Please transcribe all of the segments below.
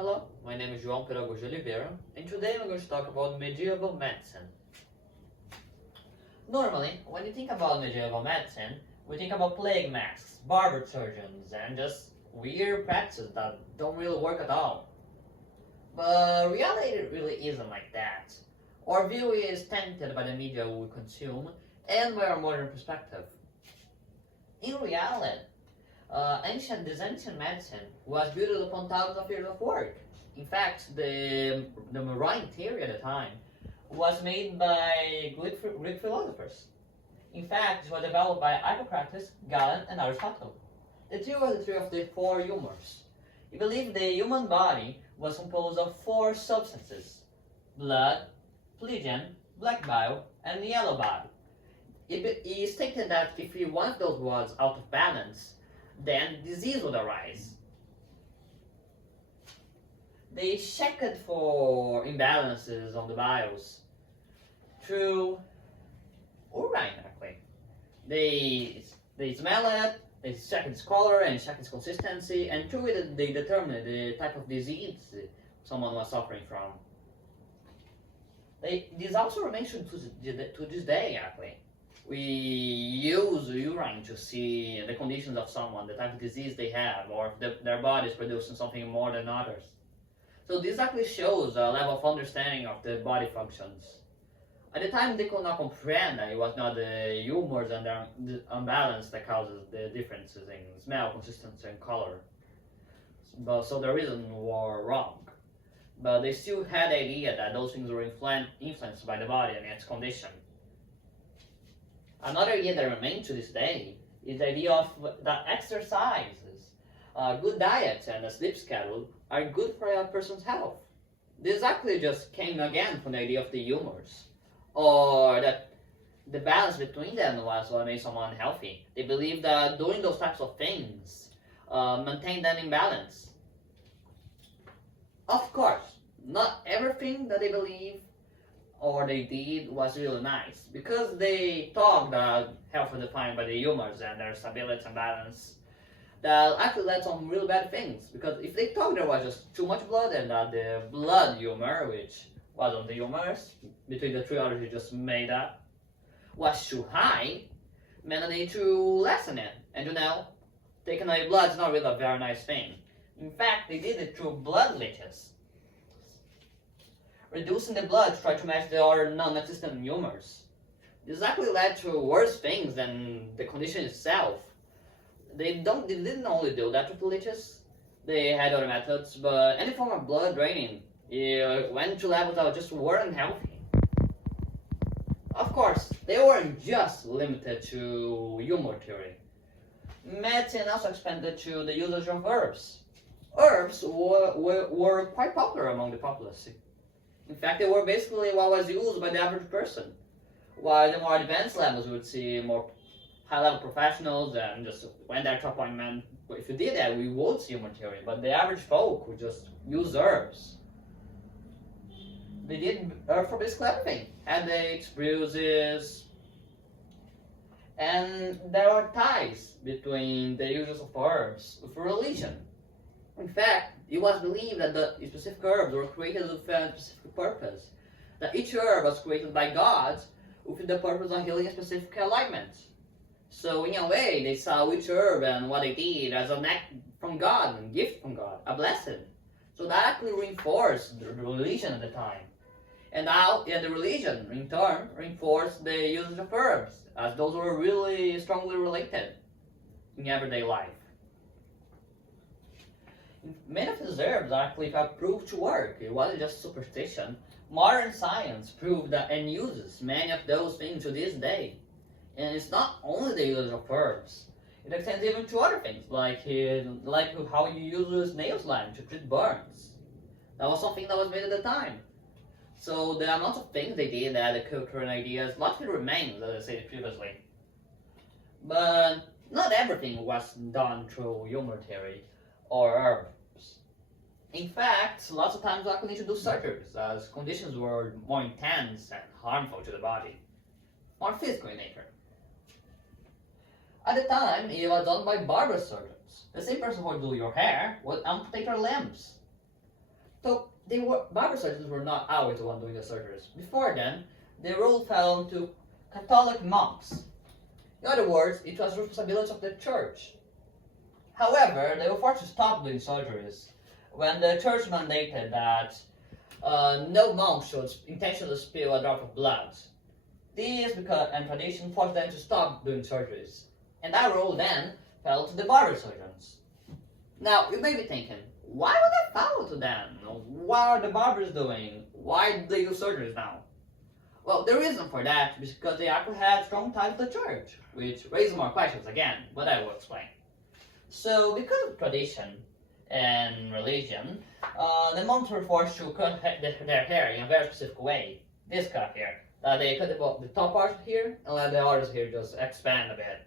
Hello, my name is João Pirago de Oliveira, and today I'm going to talk about medieval medicine. Normally, when you think about medieval medicine, we think about plague masks, barber surgeons, and just weird practices that don't really work at all. But reality really isn't like that. Our view is tainted by the media we consume and by our modern perspective. In reality, this ancient medicine was built upon thousands of years of work. In fact, the marine theory at the time was made by Greek philosophers. In fact, it was developed by Hippocrates, Galen, and Aristotle. The theory was the theory of the four humors. He believed the human body was composed of four substances: blood, phlegon, black bile, and yellow bile. He stated that if one of those was out of balance, then disease would arise. They checked for imbalances on the biles through urine, actually. They smell it, they check its color and check its consistency, and through it they determined the type of disease someone was suffering from. This also remains to this day, actually. We use urine to see the conditions of someone, the type of disease they have, or if their body is producing something more than others. So this actually shows a level of understanding of the body functions. At the time, they could not comprehend that it was not the humors and the imbalance that causes the differences in smell, consistency, and color. So the reason were wrong. But they still had the idea that those things were influenced by the body and its condition. Another idea that remains to this day is the idea of that exercises, good diet, and a sleep schedule are good for a person's health. This actually just came again from the idea of the humors, or that the balance between them was what made someone healthy. They believe that doing those types of things maintain them in balance. Of course, not everything that they believe or they did was really nice, because they thought that health was defined by the humors and their stability and balance. That actually led to some really bad things, because if they thought there was just too much blood and that the blood humor, which wasn't the humors, between the three others you just made up, was too high, meant they need to lessen it. And taking away blood is not really a very nice thing. In fact, they did it through blood leeches, reducing the blood to try to match the other non-existent humors. This actually led to worse things than the condition itself. They didn't only do that with leeches, they had other methods, but any form of blood draining went to levels that just weren't healthy. Of course, they weren't just limited to humor theory. Medicine also expanded to the usage of herbs. Herbs were quite popular among the populace. In fact, they were basically what was used by the average person. While the more advanced levels, we would see more high-level professionals and just went there to appointment. If you did that, we would see human theory, but the average folk would just use herbs. They did herb for basically everything. Headaches, bruises, and there are ties between the uses of herbs with religion. In fact, it was believed that the specific herbs were created with a specific purpose. That each herb was created by God with the purpose of healing a specific alignment. So in a way, they saw each herb and what they did as an act from God, a gift from God, a blessing. So that actually reinforced the religion at the time. And now, the religion, in turn, reinforced the usage of herbs, as those were really strongly related in everyday life. Many of these herbs actually have proved to work. It wasn't just superstition. Modern science proved that and uses many of those things to this day. And it's not only the use of herbs. It extends even to other things, like how you use nail slime to treat burns. That was something that was made at the time. So the amount of things they did, the culture and ideas, largely remains, as I said previously. But not everything was done through humor theory or herbs. In fact, lots of times we need to do surgeries, as conditions were more intense and harmful to the body, more physical in nature. At the time, it was done by barber surgeons. The same person who would do your hair would amputate your limbs. So barber surgeons were not always the one doing the surgeries. Before then, the role fell to Catholic monks. In other words, it was the responsibility of the church. However, they were forced to stop doing surgeries when the church mandated that no monk should intentionally spill a drop of blood. This because and tradition forced them to stop doing surgeries, and that role then fell to the barber surgeons. Now you may be thinking, why would that fall to them? What are the barbers doing? Why do they do surgeries now? Well, the reason for that is because they actually had strong ties to the church, which raises more questions again, but I will explain. So, because of tradition and religion, the monks were forced to cut their hair in a very specific way. This cut here. They cut the top part here and let the others here just expand a bit.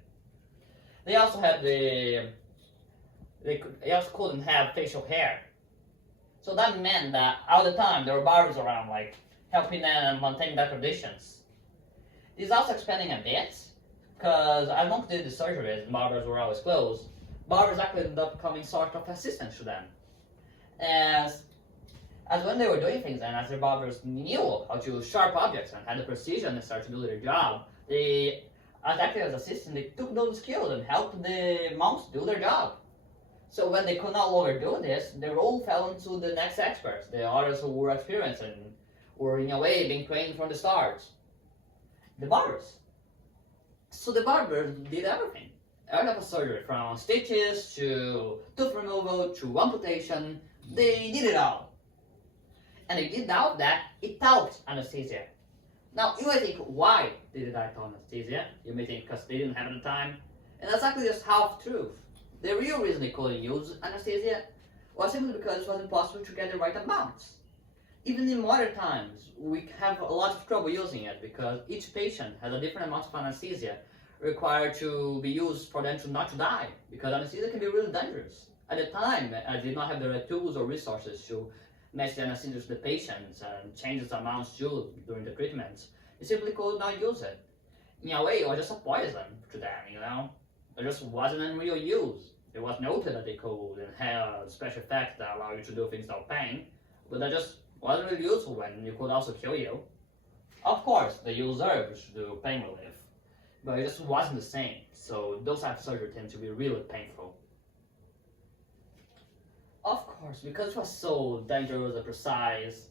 They also had they also couldn't have facial hair. So that meant that all the time there were barbers around, like helping them maintain their traditions. This is also expanding a bit, because as monks did the surgeries and barbers were always closed, barbers actually ended up becoming sort of assistants to them. As when they were doing things and as the barbers knew how to sharp objects and had the precision necessary to do their job, they, as acting as assistants, they took those skills and helped the monks do their job. So when they could no longer do this, the role fell into the next experts, the others who were experienced and were in a way being trained from the start. The barbers. So the barbers did everything. Every type of surgery, from stitches to tooth removal to amputation, they did it all. And they did all that without anesthesia. Now you may think, why did they die without anesthesia? You may think because they didn't have the time. And that's actually just half truth. The real reason they couldn't use anesthesia was simply because it was impossible to get the right amounts. Even in modern times, we have a lot of trouble using it because each patient has a different amount of anesthesia required to be used for them to not to die, because anesthesia can be really dangerous. At the time, I did not have the right tools or resources to match the anesthesia to the patients and change the amounts used during the treatment. They simply could not use it. In a way, it was just a poison to them, It just wasn't in real use. It was noted that they could have special effects that allow you to do things without pain, but that just wasn't really useful when it could also kill you. Of course, they use herbs to do pain relief, but it just wasn't the same, so those types of surgery tend to be really painful. Of course, because it was so dangerous and precise,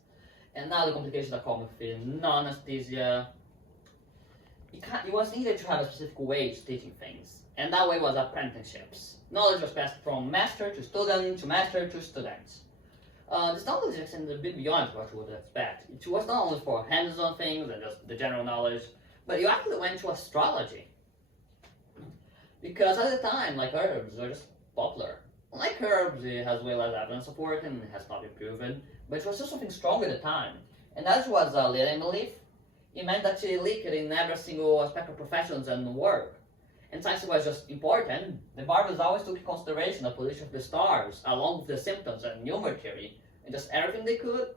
and now the complications that come with it, non-anesthesia, it was needed to have a specific way of teaching things, and that way was apprenticeships. Knowledge was passed from master to student to master to student. This knowledge extended a bit beyond what you would expect. It was not only for hands-on things and just the general knowledge, but you actually went to astrology. Because at the time, like herbs were just popular. Like herbs, it has way less evidence of work and it has not been proven, but it was still something strong at the time. And that was a leading belief. It meant that it leaked in every single aspect of professions and work. And since it was just important, the barbers always took into consideration the position of the stars, along with the symptoms and numerology, and just everything they could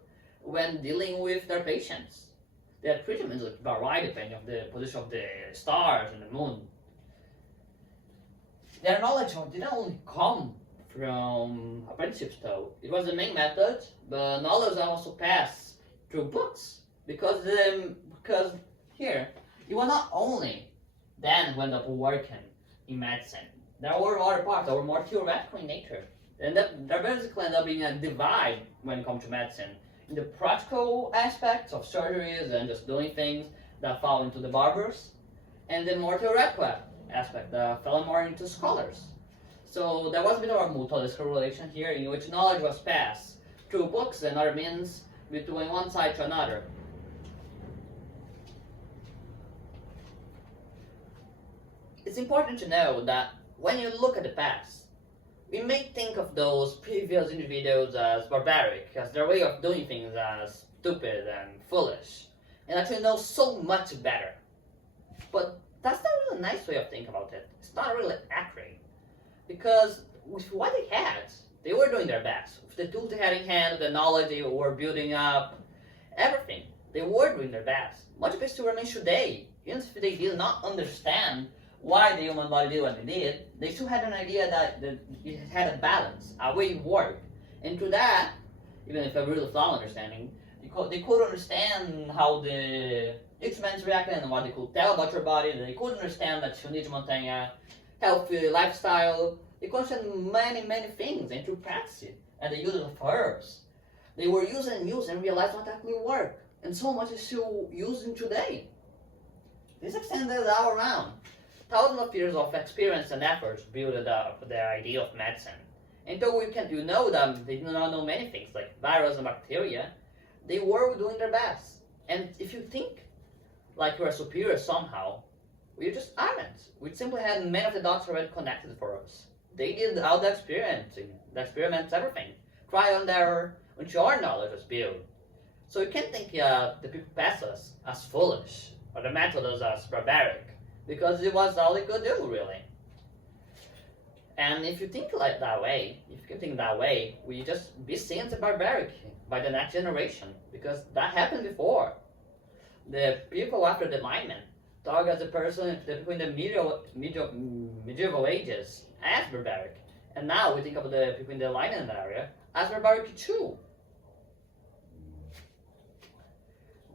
when dealing with their patients. Their treatments varied depending on the position of the stars and the moon. Their knowledge didn't only come from apprenticeships though. It was the main method, but knowledge also passed through books. Because here, it was not only then went up working in medicine. There were other parts that were more theoretical in nature. And there basically ended up being a divide when it comes to medicine. In the practical aspects of surgeries and just doing things that fall into the barbers, and the more theoretical aspect that fell more into scholars. So there was a bit of a mutualistic relation here in which knowledge was passed through books and other means between one side to another. It's important to know that when you look at the past, we may think of those previous individuals as barbaric, as their way of doing things as stupid and foolish, and actually know so much better. But that's not really a nice way of thinking about it. It's not really accurate. Because with what they had, they were doing their best. With the tools they had in hand, the knowledge they were building up, everything, they were doing their best. Much of it still remains today. Even if they did not understand why the human body did what they did, they still had an idea that it had a balance, a way it worked. And through that, even if a really flawed understanding, they could understand how the instruments reacted and what they could tell about your body. They could understand that you need to maintain a healthy lifestyle. They could understand many things and through practice and the use of herbs. They were using and realized what actually work, and so much is still using today. This extended all around. Thousands of years of experience and efforts built up the idea of medicine. And though you know that they do not know many things like viruses and bacteria, they were doing their best. And if you think like you're superior somehow, we just aren't. We simply had many of the dots already connected for us. They did all the experiments, everything. Trial and error, until our knowledge was built. So you can't think the people past us as foolish, or the methods as barbaric, because it was all they could do, really. And if you think like that way, we just be seen as barbaric by the next generation, because that happened before. The people after the Enlightenment talk as a person between the medieval ages as barbaric, and now we think of the people in the Enlightenment area as barbaric too.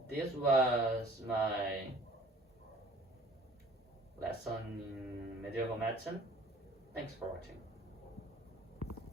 This was my lesson in medieval medicine. Thanks for watching.